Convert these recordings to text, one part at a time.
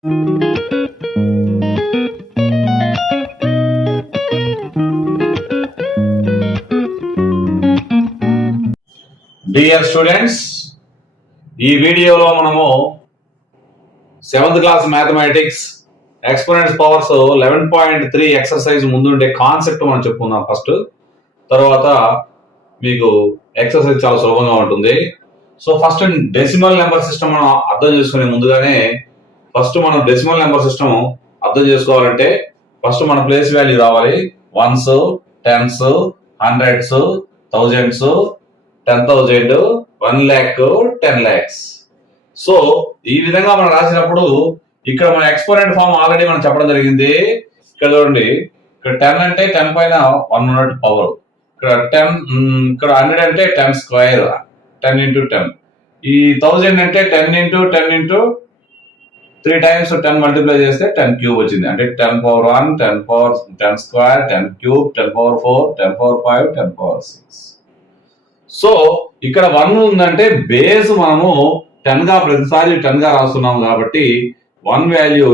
Dear students, ఈ వీడియోలో మనము 7th class mathematics exponents powers 11.3 exercise ముందుండే కాన్సెప్ట్ మనం చెప్పుకుందాం ఫస్ట్. తర్వాత మీకు ఎక్సర్సైజ్ చాలా సులభంగా ఉంటుంది. So first decimal number system మనం అర్థం చేసుకునే ముందుగానే మనం డెసిమల్ నెంబర్ సిస్టమ్ అర్థం చేసుకోవాలంటే ఫస్ట్ మన ప్లేస్ వాల్యూ రావాలి. 1s, 10s, 100s, 1000s, 10,000, 1 lakh, 10 lakhs. So ఈ విధంగా మనం రాసినప్పుడు ఇక్కడ మన ఎక్స్పోనెంట్ ఫామ్ ఆల్రెడీ మనం చెప్పడం జరిగింది. ఇక్కడ చూడండి, ఇక్కడ 10 అంటే 10 పైన 1 ఉన్నట్టు పవర్, ఇక్కడ 10, ఇక్కడ 100 అంటే 10 స్క్వేర్, 10 into 10. ఈ 1000 అంటే 10 into 10 into 3 times 10 మల్టిప్లై చేస్తే 10 క్యూబ్ వచ్చింది. అంటే 10 power 1, 10 power 10 square, 10 cube, 10 power 4, 10 power 5, 10 power 6. So ఇక్కడ 1 ఉందంటే బేస్ మనము 10 గా ప్రతిసారి 10 గా రాస్తున్నాము కాబట్టి 1 వాల్యూ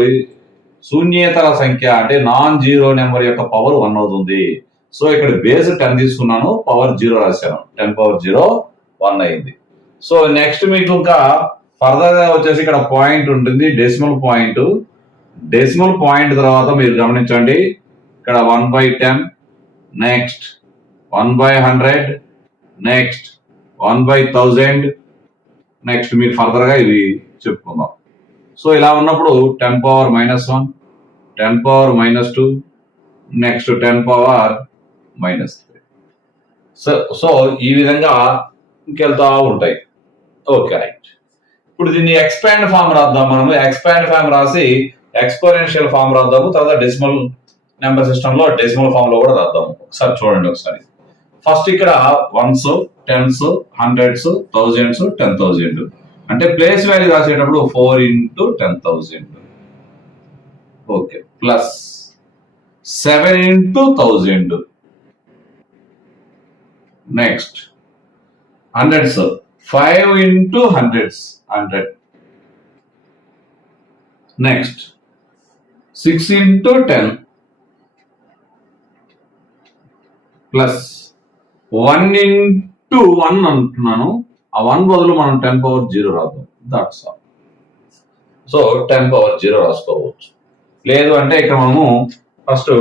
శూన్యేతర సంఖ్య అంటే నాన్ జీరో నెంబర్ యొక్క పవర్ 1 అవుతుంది. సో ఇక్కడ బేస్ 10 తీసుకున్నాను, పవర్ 0 రాశాను, 10 power 0 1 అయింది. సో నెక్స్ట్ మీకు ఇంకా ఫర్దర్ గా వచ్చేసి ఇక్కడ పాయింట్ ఉంటుంది, డెసిమల్ పాయింట్. డెసిమల్ పాయింట్ తర్వాత మీరు గమనించండి, ఇక్కడ 1/10, నెక్స్ట్ 1/100, నెక్స్ట్ 1/1000, నెక్స్ట్ మీరు ఫర్దర్ గా ఇవి చెప్పుకుందాం. సో ఇలా ఉన్నప్పుడు 10 power -1, 10 power -2, next 10 power -3. So ఈ విధంగా ఇంకెళ్తా ఉంటాయి. Okay, right. ఇప్పుడు దీన్ని ఎక్స్పాండ్ ఫామ్ రాద్దాం. మనము ఎక్స్పాండ్ ఫామ్ రాసి ఎక్స్పోనెన్షియల్ ఫామ్ రాద్దాము. తర్వాత డెసిమల్ నెంబర్ సిస్టమ్ లో డెసిమల్ ఫామ్ లో కూడా రాద్దాము. ఒకసారి చూడండి. ఒకసారి ఫస్ట్ ఇక్కడ 1s, 10s, 100s, 1000s, 10,000 అంటే ప్లేస్ వాల్యూ రాసేటప్పుడు 4 into 10,000. Okay, plus 7 into 1000. Next 100s, 5 into 100s, 100. Next 6 into 10 plus 1 into 1 అంటున్నాను. ఆ 1 బదులు మనం 10 power 0 రాద్దాం. That's all. సో 10 power 0 రాసుకోవచ్చు. లేదు అంటే ఇక్కడ మనము ఫస్ట్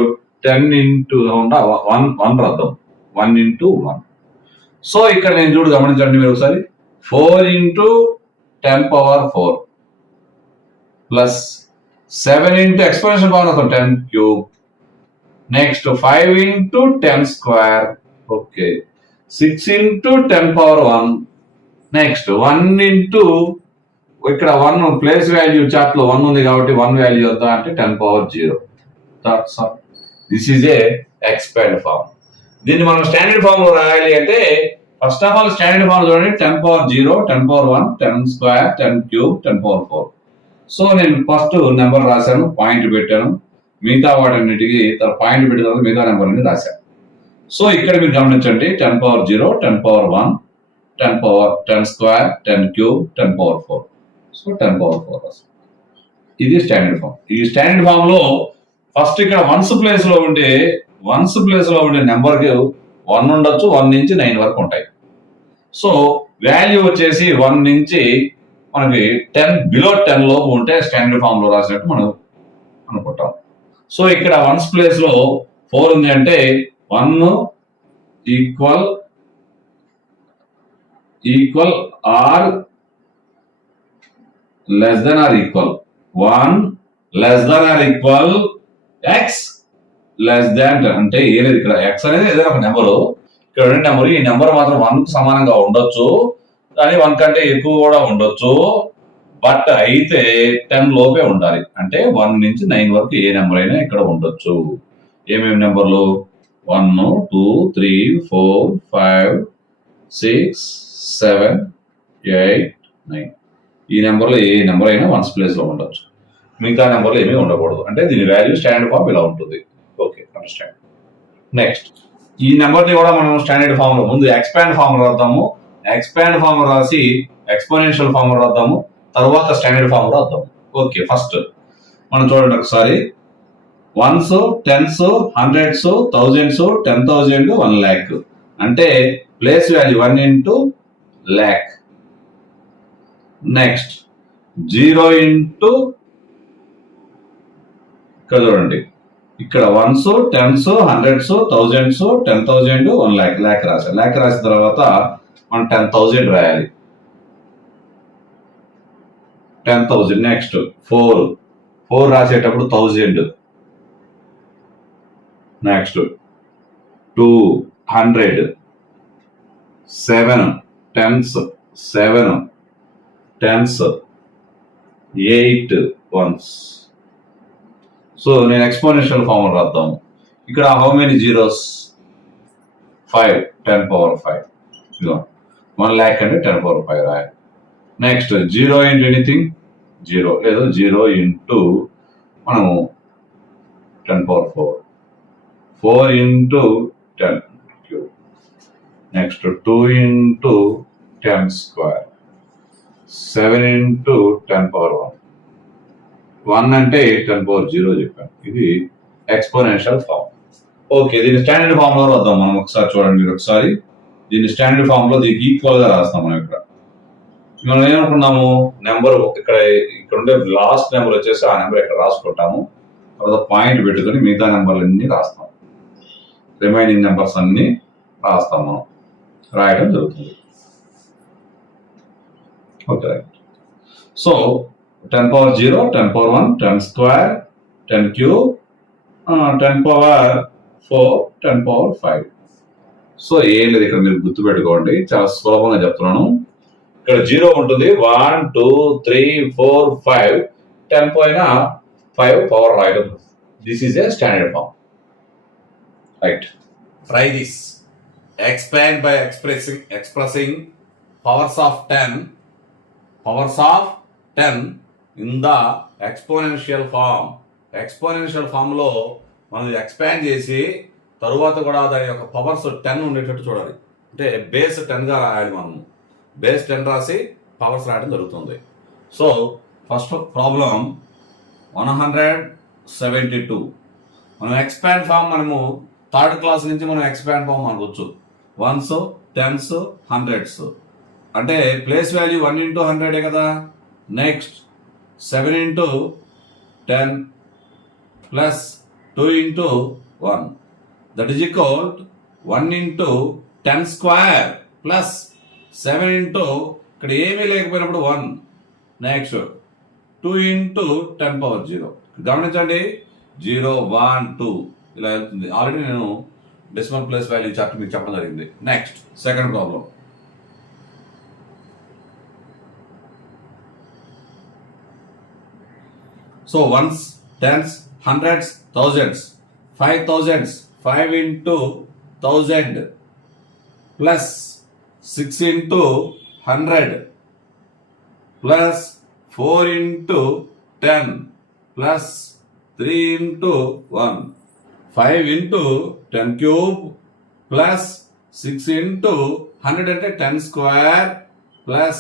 10 into 1 రాద్దాం. 1 into 1. సో ఇక్కడ నేను గమనించండి మీరు ఒకసారి, 4 into 10 power 4 plus 7 into exponential power అవుతాం 10 cube, next 5 into 10 square, okay, 6 into 10 power 1, next 1 into ఇక్కడ 1 ప్లేస్ వాల్యూ చార్ట్ లో 1 ఉంది కాబట్టి 1 వాల్యూ ఎంత అంటే 10 power 0. That's all. This is a expand form. దీన్ని మనం స్టాండర్డ్ ఫామ్ లో రాయాలి అంటే first of all standard form చూడండి, 10 power 0, 10 power 1, 10 square, 10 cube, 10 power 4. So నేను ఫస్ట్ నెంబర్ రాశాను, పాయింట్ పెట్టాను, మిగతా వాటన్నిటికి పాయింట్ పెట్టిన తర్వాత మిగతా నెంబర్ అని రాశాను. సో ఇక్కడ మీరు గమనించండి, 10 power 0, 10 power 1, 10 square, 10 cube, 10 power 4. So 10 power 4 రాశాను. ఇది స్టాండర్డ్ ఫామ్. ఈ స్టాండర్డ్ ఫామ్ లో ఫస్ట్ ఇక్కడ వన్స్ ప్లేస్ లో ఉండే నెంబర్ కి 1 ఉండొచ్చు, 1 నుంచి 9 వరకు ఉంటాయి. సో వాల్యూ వచ్చేసి 1 నుంచి మనకి 10 బిలో 10 లోపు ఉంటే స్టాండర్డ్ ఫామ్ లో రాసినట్టు మనం అనుకుంటాం. సో ఇక్కడ 1s ప్లేస్ లో 4 ఉంది అంటే 1 equal or less than or equal 1 less than or equal x less than అంటే ఏలేదు. ఇక్కడ x అనేది ఏదైనా ఒక నెంబరు, ఇక్కడ నెంబర్, ఈ నెంబర్ మాత్రం 1 కు సమానంగా ఉండొచ్చు, కానీ 1 కంటే ఎక్కువ కూడా ఉండొచ్చు. బట్ అయితే 10 లోపే ఉండాలి. అంటే 1 నుంచి 9 వరకు ఏ నెంబర్ అయినా ఇక్కడ ఉండొచ్చు. ఏమేమి నెంబర్లు? 1, 2, 3, 4, 5, 6, 7, 8, 9. ఈ నెంబర్లో ఏ నెంబర్ అయినా 1s ప్లేస్ లో ఉండొచ్చు, మిగతా నెంబర్లు ఏమీ ఉండకూడదు. అంటే దీని వాల్యూ స్టాండర్డ్ ఫామ్ ఇలా ఉంటుంది. Okay, understand. నెక్స్ట్ ఈ నెంబర్ ని కూడా మనం స్టాండర్డ్ ఫామ్ లో ముందు ఎక్స్పాండ్ ఫామ్ రాద్దాము. ఎక్స్పాండ్ ఫామ్ రాసి ఎక్స్పోనెన్షియల్ ఫామ్ రాద్దాము, తర్వాత స్టాండర్డ్ ఫామ్ రాద్దాము. ఓకే, ఫస్ట్ మనం చూడండి ఒకసారి. Ones, tens, hundreds, thousands, 10,000, 1 lakh. అంటే place value 1 into lakh. Next 0 into ఇక్కడ చూడండి, ఇక్కడ ones, tens, hundreds, thousands, 10,000, 1 lakh. Lakh రాశారు. ల్యాక్ రాసిన తర్వాత మనం 10,000 రాయాలి. 10,000. నెక్స్ట్ 4 రాసేటప్పుడు 1000. Next 200, 7 tens, 7 tens, 8 ones. So నేను ఎక్స్పోనెన్షియల్ ఫార్ములా రాద్దాము. ఇక్కడ how many zeros? 5, 10 power 5. 1 lakh అంటే 10 power 5 రాయాలి. Next 0 into anything? 0 లేదు. 0 into మనము 10 power 4. 4 into 10 cube. Next 2 into 10 square. 7 into 10 power 1. 1 అంటే 10 power 0 చెప్పాను. ఇది ఎక్స్పోనెన్షియల్ ఫార్మ్. ఓకే, దీన్ని స్టాండర్డ్ ఫామ్ లో రాద్దాం మనం. ఒకసారి చూడండి మీరు ఒకసారి. దీన్ని స్టాండర్డ్ ఫామ్ లో దీనికి ఈక్వల్ గా రాస్తాం మనం. ఇక్కడ మనం ఏమనుకున్నాము, నెంబర్ ఇక్కడ ఉండే లాస్ట్ నెంబర్ వచ్చేసి ఆ నెంబర్ ఇక్కడ రాసుకుంటాము. తర్వాత పాయింట్ పెట్టుకుని మిగతా నెంబర్లన్నీ రాస్తాం. రిమైనింగ్ నెంబర్స్ అన్ని రాస్తాం మనం. రాయడం జరుగుతుంది. Okay, so 10 power 0, 10 power 1, 10 square, 10 cube, 10 power 4, 10 power 5. So ఏం లేదు, ఇక్కడ మీరు గుర్తుపెట్టుకోండి, చాలా సులభంగా చెప్తున్నాను. ఇక్కడ 0 ఉంటుంది. 1, 2, 3, 4, 5. 10 పైన 5 పవర్ రాయడం. This is a standard form. Right. Try this. Expand by expressing powers of 10 in the exponential form. Exponential form లో మనం ఎక్స్పాండ్ చేసి తరువాత కూడా దాని యొక్క పవర్స్ 10 ఉండేటట్టు చూడాలి. అంటే బేస్ 10 గా రాయాలి. మనము బేస్ 10 రాసి పవర్స్ రాయడం జరుగుతుంది. So first problem 172. మనం ఎక్స్పాండ్ ఫామ్ మనము థర్డ్ క్లాస్ నుంచి మనం ఎక్స్పాండ్ ఫామ్ అనుకోవచ్చు. వన్స్, టెన్స్, హండ్రెడ్స్ అంటే ప్లేస్ వాల్యూ 1 into 100 కదా. Next 7 into 10 plus 2 into 1. That is equal to 1 into 10 square plus 7 into ఇక్కడ ఏమీ లేకపోయినప్పుడు 1. Next 2 into 10 power 0. గమనించండి, 0, 1, 2 ఇలా వెళ్తుంది. ఆల్రెడీ నేను డెసిమల్ ప్లేస్ వాల్యూ చార్ట్ మీకు చెప్పడం జరిగింది. Next second problem. So ones, tens, hundreds, thousands, 5,000s. 5 into 1000 plus 6 into 100 plus 4 into 10 plus 3 into 1. 5 into 10 cube plus 6 into 100 అంటే 10 square plus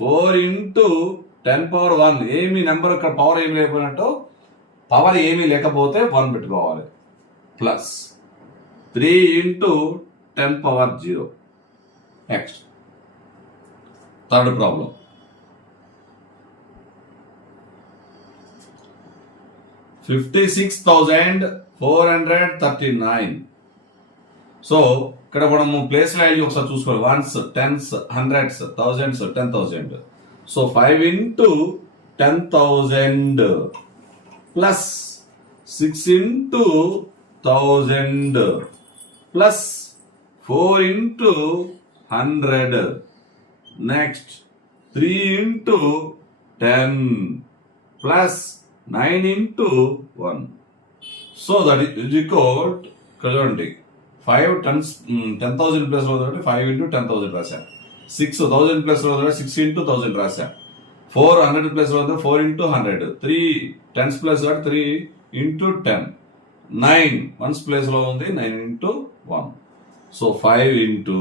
4 into 10 power 1. ఏమి number ఇక్కడ పవర్ ఏమి లేకపోయినట్టు, power ఏమీ లేకపోతే 1 పెట్టుకోవాలి. Plus 3 into 10 power 0. Next third problem. 56,439. So ఇక్కడ మనము place value ఒకసారి చూసుకోవాలి. Ones, tens, hundreds, thousands, 10,000. So 5 into 10,000 plus 6 into 1000 plus 4 into 100. Next 3 into 10 plus 9 into 1. So that is equal to 10,000 plus 5 into 10,000 రాశాను. 6,000 plus 6 into 1000 రాశాను. 400 plus 4 into 100. 3 10s plus 3 into 10. 9 1s place లో ఉంది, 9 into 1. So 5 into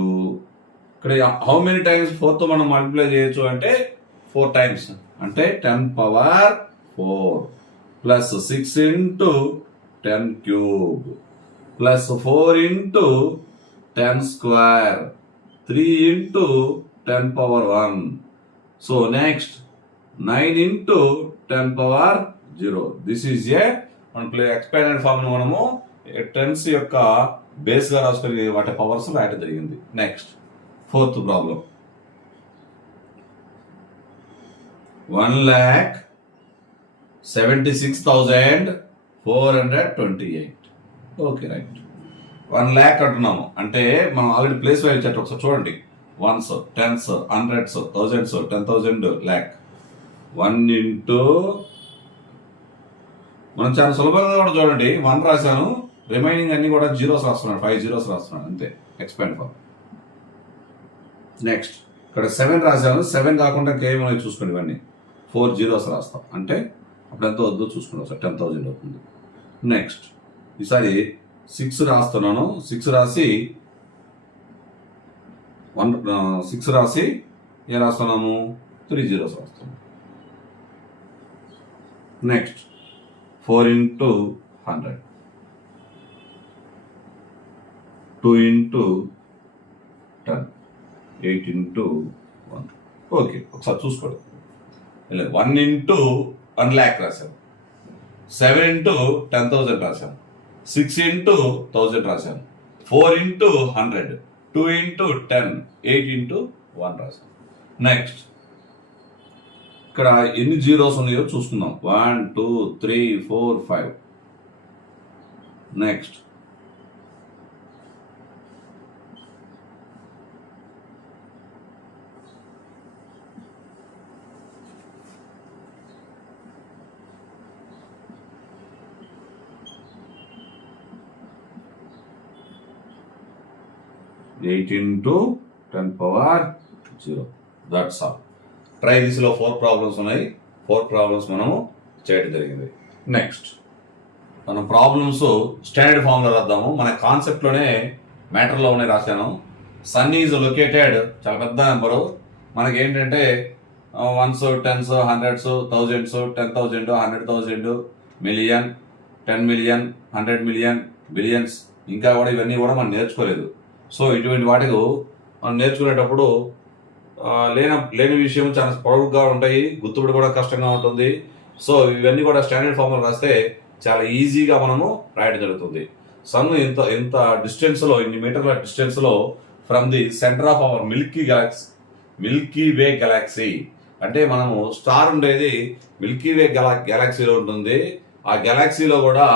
ఇక్కడ how many times 4 తో మనం multiply చేయొచ్చు అంటే 4 times. అంటే 10 power 4 ప్లస్ 6 ఇంటూ 10 క్యూబ్ plus 4 into 10 square 3 into 10 power 1. So next 9 into 10 power 0. This is a expanded form మనము టెన్స్ యొక్క బేస్ గా రాసుకొని వాటి పవర్స్ రాయటం జరిగింది. Next 4th problem 1,76,428. Okay right. 1 lakh అంటున్నాము అంటే మనం ఆల్రెడీ ప్లేస్ వాల్యూ ఇచ్చారు. ఒకసారి చూడండి, 1s, 10s, 100s, 1000s, 10,000, lakh. 1 into మనం చాలా సులభంగా కూడా చూడండి, 1 రాశాను, రిమైనింగ్ అన్ని కూడా జీరోస్ రాస్తున్నాడు, 5 zeros రాస్తున్నాడు అంతే. Expand form. నెక్స్ట్ ఇక్కడ 7 రాశాను, 7 కాకుండా కేవలం చూసుకోండి, ఇవన్నీ 4 zeros రాస్తాం అంటే అప్పుడు ఎంత వద్దో చూసుకున్నాం సార్, 10,000 అవుతుంది. నెక్స్ట్ ఈసారి 6 రాస్తున్నాను, 6 రాసి 6 రాసి ఏం రాస్తున్నాము, 3 zeros రాస్తాము. Next 4 into 100, 2 into 10, 8 into 1. Okay, ఒకసారి చూసుకోండి. 1 ఇంటూ 1 lakh రాశాను, 7 ఇంటూ 10,000 రాశాను, 6 ఇంటూ 1000 రాశాను, 4 ఇంటూ 100, 2 ఇంటూ 10, 8 ఇంటూ 1 రాశాను. నెక్స్ట్ ఇక్కడ ఎన్ని జీరోస్ ఉన్నాయో చూసుకుందాం. 1, 2, 3, 4, 5. Next eight into 10 power 0. That's all. Try దిస్లో 4 ప్రాబ్లమ్స్ ఉన్నాయి. 4 ప్రాబ్లమ్స్ మనము చేయడం జరిగింది. నెక్స్ట్ మనం ప్రాబ్లమ్స్ స్టాండర్డ్ ఫామ్లో రాద్దాము. మన కాన్సెప్ట్లోనే మ్యాటర్లోనే రాశాను. సన్ ఈజ్ లొకేటెడ్, చాలా పెద్ద నెంబరు. మనకి ఏంటంటే 1s, 10s, 100s, 1000s, 10,000, 100,000, million, 10 million, 100 million, billions, ఇంకా కూడా ఇవన్నీ కూడా మనం నేర్చుకోలేదు. సో ఇటువంటి వాటికి మనం నేర్చుకునేటప్పుడు లేని విషయం చాలా పొడవుగా ఉంటాయి, గుర్తుపడి కూడా కష్టంగా ఉంటుంది. సో ఇవన్నీ కూడా స్టాండర్డ్ ఫార్ములా రాస్తే చాలా ఈజీగా మనము రాయడం జరుగుతుంది. సన్ ఎంత డిస్టెన్స్లో, ఇన్ని మీటర్ల డిస్టెన్స్లో from the centre of our Milky way Galaxy. అంటే మనము స్టార్ ఉండేది మిల్కీ వే గెలాక్సీలో ఉంటుంది. ఆ గెలాక్సీలో కూడా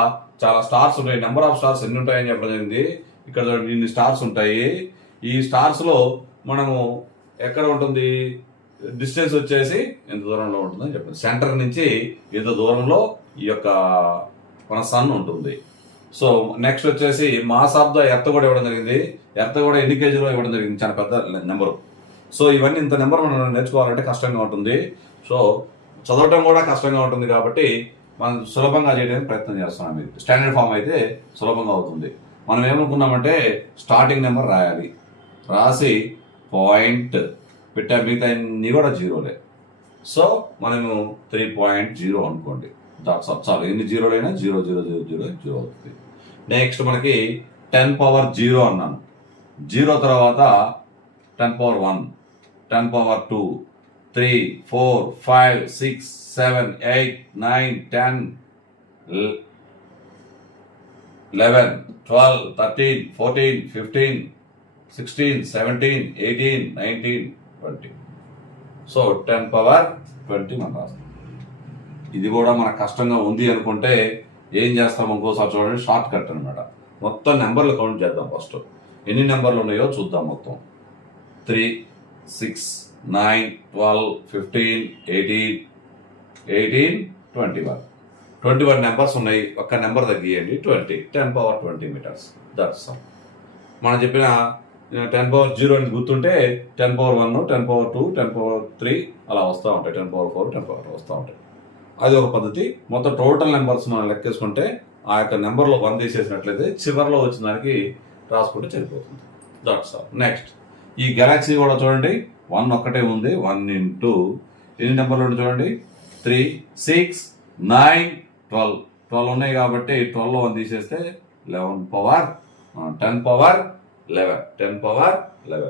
చాలా స్టార్స్ ఉంటాయి. నెంబర్ ఆఫ్ స్టార్స్ ఎన్ని ఉంటాయని చెప్పడం జరిగింది. ఇక్కడ ఇన్ని స్టార్స్ ఉంటాయి. ఈ స్టార్స్లో మనము ఎక్కడ ఉంటుంది, డిస్టెన్స్ వచ్చేసి ఎంత దూరంలో ఉంటుందని చెప్పండి. సెంటర్ నుంచి ఎంత దూరంలో ఈ యొక్క మన సన్ ఉంటుంది. సో నెక్స్ట్ వచ్చేసి మాస్ ఆఫ్ ద ఎర్త్ కూడా ఇవ్వడం జరిగింది. ఎర్త్ కూడా ఎన్ని కేజీలో ఇవ్వడం జరిగింది, చాలా పెద్ద నెంబరు. సో ఇవన్నీ ఇంత నెంబర్ మనం నేర్చుకోవాలంటే కష్టంగా ఉంటుంది. సో చదవటం కూడా కష్టంగా ఉంటుంది కాబట్టి మనం సులభంగా చేయడానికి ప్రయత్నం చేస్తున్నాం. మీరు స్టాండర్డ్ ఫామ్ అయితే సులభంగా అవుతుంది. మనం ఏమనుకున్నామంటే స్టార్టింగ్ నెంబర్ రాయాలి, రాసి పాయింట్ పెట్టా, మిగతా అన్నీ కూడా జీరోలే. సో మనము 3.0 అనుకోండి. That's all. చాలు, ఎన్ని జీరోలైనా 0, 0, 0, 0, 0 అవుతుంది. నెక్స్ట్ మనకి 10 పవర్ 0 అన్నాను. 0 తర్వాత 10 పవర్ 1, 10 పవర్ 2, 3, 4, 5, 6, 7, 8, 9, 10, 11, 12, 13, 14, 15, 16, 17, 18, 19, 20. సో 10 పవర్ 20 మనం రాస్తాం. ఇది కూడా మనకు కష్టంగా ఉంది అనుకుంటే ఏం చేస్తాం, ఇంకోసారి చూడండి, షార్ట్ కట్ అనమాట. మొత్తం నెంబర్లు కౌంట్ చేద్దాం. ఫస్ట్ ఎన్ని నెంబర్లు ఉన్నాయో చూద్దాం. మొత్తం 3, 6, 9, 12, 15, 18, 21. 21 నెంబర్స్ ఉన్నాయి. ఒక్క నెంబర్ తగ్గియండి, 20. 10 పవర్ 20 మీటర్స్. That's all. మనం చెప్పిన 10 పవర్ 0 అని గుర్తుంటే 10 పవర్ 1, 10 పవర్ 2, 10 పవర్ 3 అలా వస్తూ ఉంటాయి. 10 పవర్ 4, 10 పవర్ 2 వస్తూ ఉంటాయి. అది ఒక పద్ధతి. మొత్తం టోటల్ నెంబర్స్ మనం లెక్కేసుకుంటే ఆ యొక్క నెంబర్లో 1 తీసేసినట్లయితే చివరిలో వచ్చిన దానికి రాసుకుంటే సరిపోతుంది. That's all. నెక్స్ట్ ఈ గెలాక్సీ కూడా చూడండి, 1 ఒక్కటే ఉంది. 1 ఇంటూ ఎన్ని నెంబర్లు ఉంది చూడండి, 3, 6, 9, 12 ఉన్నాయి కాబట్టి 12 1 తీసేస్తే 11 పవర్ 10 పవర్ 11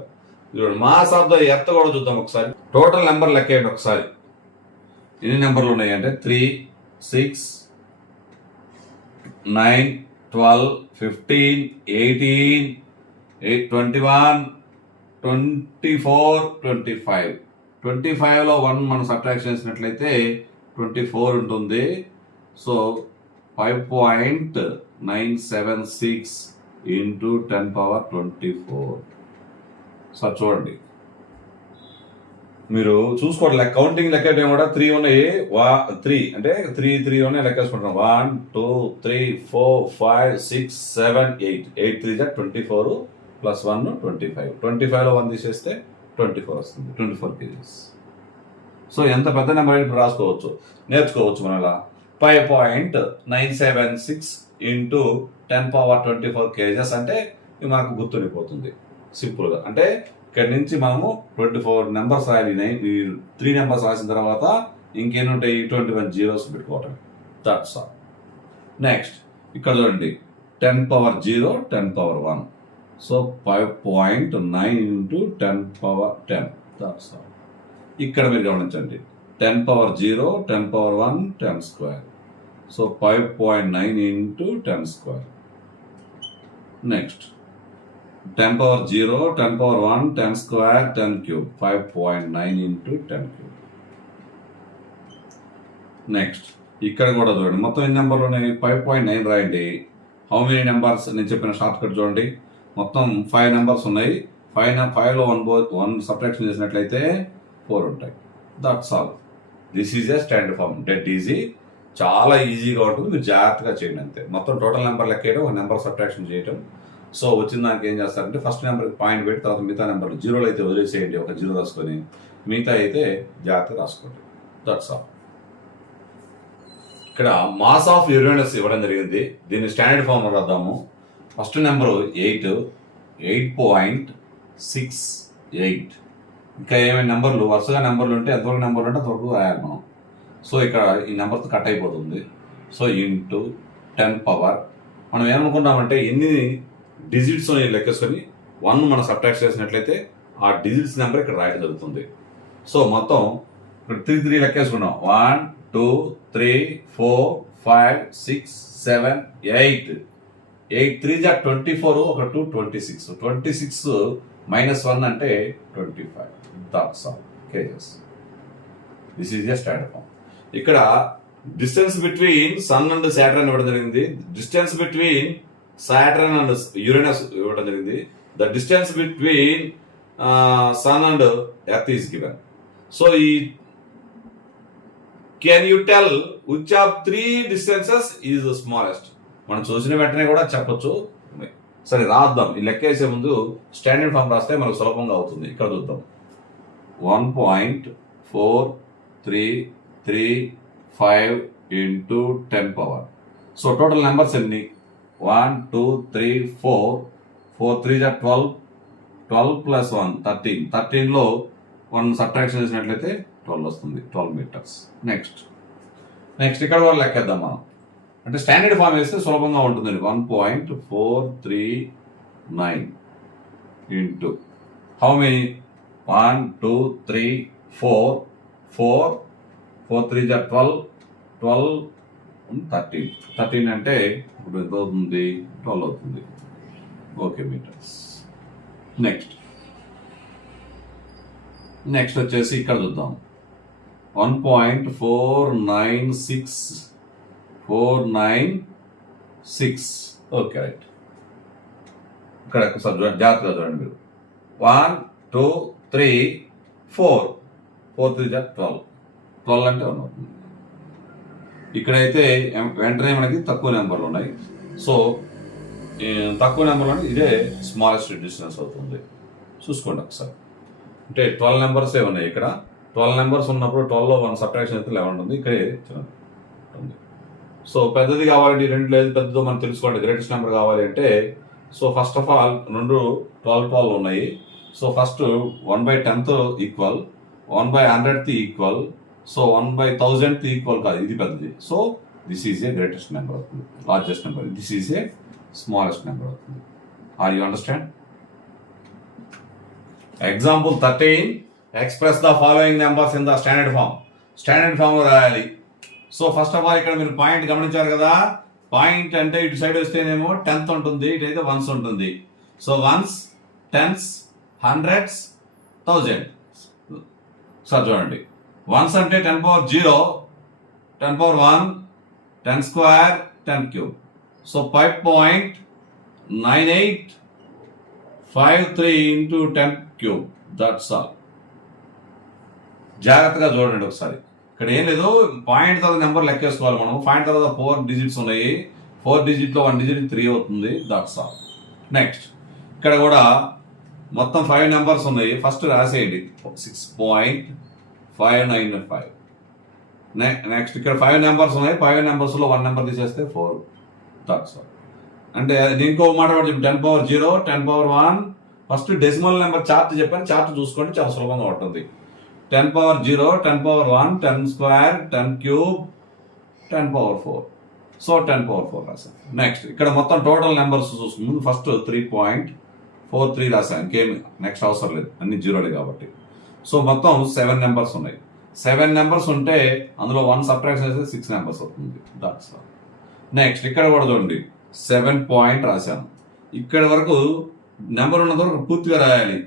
ఇప్పుడు మాస్ ఆఫ్ ద ఎర్త్ కూడా చూద్దాం ఒకసారి. టోటల్ నెంబర్ లెక్కేయండి ఒకసారి. ఎన్ని నెంబర్లు ఉన్నాయి అంటే 3, 6, 9, 12, 15, 18, 21, 24, 25. 25లో 1 మనం సబ్ట్రాక్ట్ చేసినట్లయితే 24 ఉంటుంది. So 5.976 into 10 power 24. సార్ చూడండి, మీరు చూసుకోండి. కౌంటింగ్ లెక్క కూడా 3 ఉన్నాయి. 3 అంటే 3 ఉన్నాయి లెక్కేసుకుంటాం. 1, 2, 3, 4, 5, 6, 7, 8 3 24 ప్లస్ 1 25. 25లో 1 తీసేస్తే 24 వస్తుంది. 24 kgs. సో ఎంత పెద్ద నెంబర్ ఇప్పుడు నేర్చుకోవచ్చు మనం ఇలా. 5.976 ఇంటూ 10 పవర్ 24 kgs అంటే ఇది మనకు గుర్తుండిపోతుంది సింపుల్గా. అంటే ఇక్కడి నుంచి మనము 24 నెంబర్స్ రాయాలి. 3 నెంబర్స్ రాసిన తర్వాత ఇంకేమి ఉంటాయి, 21 జీరోస్ పెట్టుకోవటం. That's all. నెక్స్ట్ ఇక్కడ చూడండి, 10 power 0, 10 power 1. So 5.9 into 10 power 10. That's all. ఇక్కడ మీరు గమనించండి, 10 power 0, 10 power 1, 10 square. So 5.9 into 10 square. Next 10 power 0, 10 power 1, 10 square, 10 cube. 5.9 into 10 cube. Next ఇక్కడ కూడా చూడండి, మొత్తం ఎన్ని నెంబర్లు ఉన్నాయి, 5.9 రాయండి. హౌ మెనీ నెంబర్స్ నేను చెప్పిన షార్ట్ కట్ చూడండి. మొత్తం 5 నెంబర్స్ ఉన్నాయి. 5లో 1 సబ్ట్రాక్షన్ చేసినట్లయితే 4 ఉంటాయి. That's all. This is a standard form. That easy, చాలా ఈజీగా ఉంటుంది. మీరు జాగ్రత్తగా చేయండి అంతే. మొత్తం టోటల్ నెంబర్ లెక్కేయడం, ఒక నెంబర్ సబ్ట్రాక్షన్ చేయడం. సో వచ్చిన దానికి ఏం చేస్తారంటే ఫస్ట్ నెంబర్కి పాయింట్ పెట్టి తర్వాత మిగతా నెంబర్లు జీరోలు అయితే వదిలేసేయండి, ఒక 0 రాసుకొని, మిగతా అయితే జాగ్రత్తగా రాసుకోండి. That's all. ఇక్కడ మాస్ ఆఫ్ యురేనస్ ఇవ్వడం జరిగింది. దీన్ని స్టాండర్డ్ ఫామ్ రాద్దాము. First number 8.68. ఇంకా ఏమైనా నెంబర్లు వరుసగా నెంబర్లు ఉంటే ఎంతవరకు నెంబర్లు ఉంటే అంతవరకు రాయాలి మనం. సో ఇక్కడ ఈ నెంబర్తో కట్ అయిపోతుంది. సో ఇంటూ 10 పవర్, మనం ఏమనుకున్నామంటే ఎన్ని డిజిట్స్ లెక్కేసుకొని 1 మనం సబ్ట్రాక్ట్ చేసినట్లయితే ఆ డిజిట్స్ నెంబర్ ఇక్కడ రాయడం జరుగుతుంది. సో మొత్తం ఇక్కడ 3 లెక్కేసుకున్నాం. 1, 2, 3, 4, 5, 6, 7, 8. 8 3 24, ఒక 2 26. 26 minus 1 అంటే 25. That's all. kgs. This is just standard form. ఇక్కడ distance between sun and Saturn ఇవ్వడం జరిగింది. Distance between Saturn and Uranus ఇవ్వడం జరిగింది. The distance between sun and earth is given. So ఈ can you tell which of 3 distances is smallest? మనం చూసిన వెంటనే కూడా చెప్పొచ్చు. సరే రాద్దాం. ఈ లెక్క వేసే ముందు స్టాండర్డ్ ఫామ్ రాస్తే మనకు సులభంగా అవుతుంది. ఇక్కడ చూద్దాం. 1.433 into 10 power. So total numbers ఎన్ని? 1, 2, 3, 4. 4 3 12. 12 ప్లస్ 1 13. 13లో 1 సబ్ట్రాక్షన్ చేసినట్లయితే 12 వస్తుంది. 12 మీటర్స్. నెక్స్ట్ ఇక్కడ కూడా లెక్కేద్దాం మనం. అంటే స్టాండర్డ్ ఫామ్ వేస్తే సులభంగా ఉంటుందండి. 1.439 ఇంటూ హౌ మెనీ? 1, 2, 3, 4. 4 3 12. 12 13. 13 అంటే ఇప్పుడు ఎంత అవుతుంది? 12 అవుతుంది. Okay metres. నెక్స్ట్ వచ్చేసి ఇక్కడ చూద్దాం. 1.496. Okay right. ఇక్కడ ఒకసారి జాగ్రత్తగా చూడండి మీరు. 1, 2, 3, 4. 4 3 12. 12 అంటే 1 అవుతుంది. ఇక్కడైతే వెంటనే మనకి తక్కువ నెంబర్లు ఉన్నాయి. సో తక్కువ నెంబర్లు అంటే ఇదే స్మాలెస్ట్ డిస్టెన్స్ అవుతుంది. చూసుకోండి ఒకసారి. అంటే 12 నెంబర్సే ఉన్నాయి ఇక్కడ. 12 నెంబర్స్ ఉన్నప్పుడు 12లో 1 సబ్ట్రాక్షన్ అయితే 11 ఉంది. ఇక్కడే చిన్నది ఉంది. సో పెద్దది కావాలంటే 2 లేదు పెద్దదో మనం తెలుసుకోండి. గ్రేటెస్ట్ నెంబర్ కావాలి అంటే సో ఫస్ట్ ఆఫ్ ఆల్ 2 12 ఉన్నాయి. So first 1/10th equal, 1/100th equal. So 1/1000th equal కాదు, ఇది పెద్దది. So this is a greatest number అవుతుంది, largest number, this is a smallest number అవుతుంది. Are you understand? Example 13, express the following numbers in the standard form. Standard ఫామ్లో రాయాలి. So first of all ఇక్కడ మీరు point గమనించారు కదా, point అంటే ఇటు సైడ్ వస్తేనేమో 10th ఉంటుంది, ఇటైతే వన్స్ ఉంటుంది. So ones, tens, hundreds, 1000. Sir చూడండి, వన్స్ అంటే 10^0, 10^1, 10 square, 10 cube. So 5.9853 into 10 cube. That's all. జాగ్రత్తగా చూడండి ఒకసారి. ఇక్కడ ఏం లేదు, పాయింట్ తర్వాత నెంబర్ లెక్కేసుకోవాలి మనం. పాయింట్ తర్వాత 4 digits ఉన్నాయి, 4 digitలో 1 digit 3 అవుతుంది. That's all. నెక్స్ట్ ఇక్కడ కూడా మొత్తం 5 నెంబర్స్ ఉన్నాయి. ఫస్ట్ రాసేయండి 6.595. నెక్స్ట్ ఇక్కడ 5 నెంబర్స్ ఉన్నాయి, 5 నెంబర్స్లో 1 నెంబర్ తీసేస్తే 4. That's all. అంటే ఇంకో మాట కూడా చెప్పి 10^0, 10^1. ఫస్ట్ డెసిమల్ నెంబర్ చార్ట్ చెప్పాను, చార్ట్ చూసుకోండి, చాలా సులభంగా ఉంటుంది. 10^0, 10^1, 10 స్క్వేర్, 10 క్యూబ్, 10^4. సో 10^4 రాశాను. నెక్స్ట్ ఇక్కడ మొత్తం టోటల్ నెంబర్స్ చూసుకుంది. ఫస్ట్ 3.43 రాశాను, ఇంకేమి నెక్స్ట్ అవసరం లేదు, అన్ని జీరోలే కాబట్టి. సో మొత్తం 7 నెంబర్స్ ఉన్నాయి. 7 నెంబర్స్ ఉంటే అందులో 1 సబ్ట్రాక్షన్ చేస్తే 6 నెంబర్స్ అవుతుంది. That's all. నెక్స్ట్ ఇక్కడ కూడా చూడండి, 7 పాయింట్ రాశాను. ఇక్కడ వరకు నెంబర్ ఉన్నంత వరకు పూర్తిగా రాయాలి.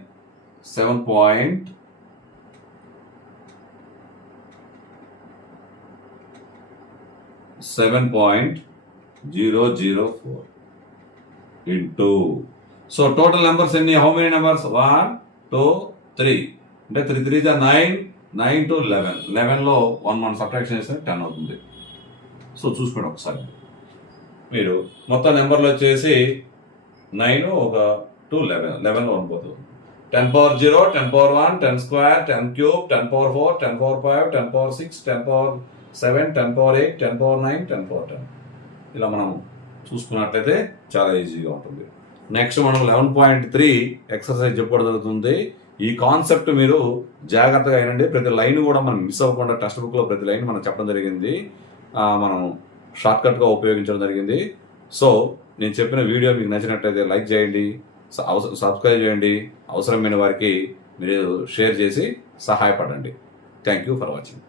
7.004 ఇంటూ. సో టోటల్ నెంబర్స్ ఎన్ని? How many numbers? 1, 2, 3. అంటే 3 3 9, 9 to 11. 11లో 1 సబ్ట్రాక్షన్ చేస్తే 10 అవుతుంది. సో చూసుకోండి ఒకసారి మీరు. మొత్తం నెంబర్లు వచ్చేసి 9, 11, 11లో 1 పోతుంది. 10^0, 10^1, 10 స్క్వేర్, 10 క్యూబ్, 10^4, 10^5, 10^6, 10^7, 10^8, 10^9, 10^10. ఇలా మనం చూసుకున్నట్లయితే చాలా ఈజీగా ఉంటుంది. నెక్స్ట్ మనం 11.3 ఎక్సర్సైజ్ చెప్పడం జరుగుతుంది. ఈ కాన్సెప్ట్ మీరు జాగ్రత్తగా అయినండి. ప్రతి లైన్ కూడా మనం మిస్ అవ్వకుండా టెక్స్ట్ బుక్లో ప్రతి లైన్ మనం చెప్పడం జరిగింది, మనం షార్ట్కట్గా ఉపయోగించడం జరిగింది. సో నేను చెప్పిన వీడియో మీకు నచ్చినట్లయితే లైక్ చేయండి, సబ్స్క్రైబ్ చేయండి, అవసరమైన వారికి మీరు షేర్ చేసి సహాయపడండి. Thank you for watching.